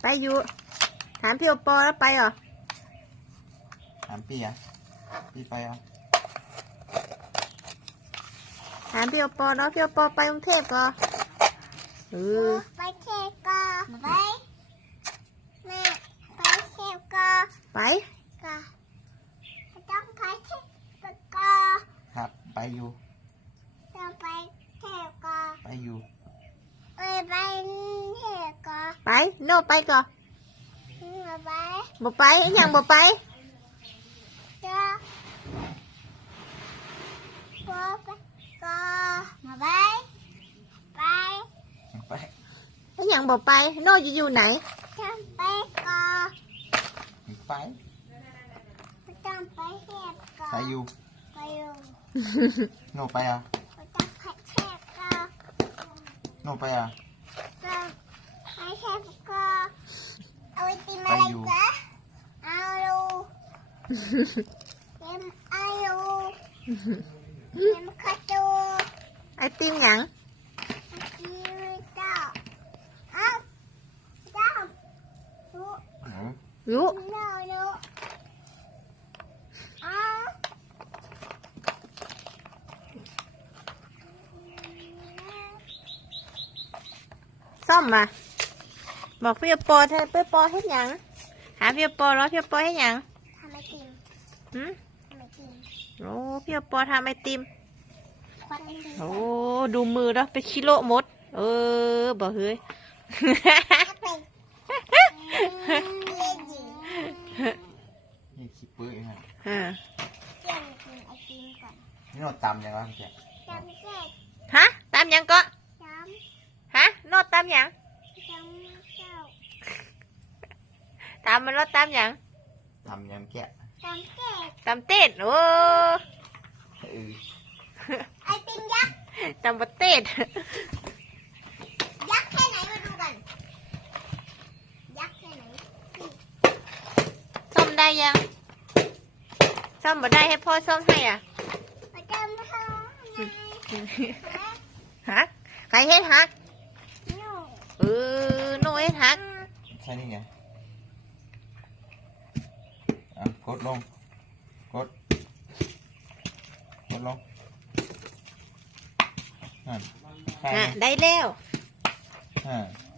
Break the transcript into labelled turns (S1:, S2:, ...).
S1: ไปอยู่ถามพี่โอปอแล้วไปเหรอ
S2: ถามพี่อ่ะพี่ไปอ่ะ
S1: ถามพี่โอปอเนาะพี่โอปอไปกรุงเทพก็
S3: ไปเทพก็ไปแม่ไปเทพก็
S1: ไป
S3: ก็ต้องไปเทพก็
S2: ครับไปอยู่
S3: ต้องไปเทพก็
S2: ไปอยู่
S3: ไปเทพก็
S1: ไปโน่ไปก่อน
S3: ไป
S1: บ่ไปยังบ่ไป
S3: ก็มาไป
S1: ยังบ่ไปโน่อยู่ไหน
S3: ต้องไปก็
S2: ไป
S3: ต้องไปเทพก็
S2: ไปอยู่
S3: ไปอยู่
S2: โน่ไปอ่ะ
S3: ต้องไปเทพก็
S2: โน่ไปอ่ะ
S3: ต้องไปเทพก็เอาไอติมอะไรจ๊ะเอาลูเต็มเอาลูเต็มข้าวตู
S1: ไอติมหยังยุซ่อมมาบอกพี่ปอเธอพี่ปอเฮ็ดหยังหาพี่ปอแล้วพี่ปอเฮ็ดหยัง
S3: ทำไอติม
S1: ทำ
S3: ไอติม
S1: โอ้พี่ปอทำไอติม
S3: ควันไอติม
S1: โอ้ดูมือแล้วเป็นกิโลหมดบอกเฮ้ย
S2: นี่ขี้เปื้อยฮะ
S3: เกี่ยวกินไอติมก่อน
S2: นี่โน่ตำยังไงเมื่อกี้
S3: ตำเสร็จ
S1: ฮะตำยังก็
S3: ต
S1: ฮะโน่ตำยัง
S3: เจ้า
S1: ตำมันแล้วตำยัง
S2: แกะ
S3: ตำเสร็จ
S1: ตำเต้นโอ้
S3: ไอติมยักษ์
S1: ตำบะเต้น
S3: ยักษ์แค่ไหนมาดูกันยักษ์แค่ไหน
S1: ส้มได้ยังส้มบ่ได้ให้พ่อส้มให้อ่ะ
S3: จำไม่ได้
S1: ฮักใครเฮ็ดฮักโน่เฮ็ดฮัก
S2: ใช่นี่ไงกดลงกดลง
S1: ได้แล้ว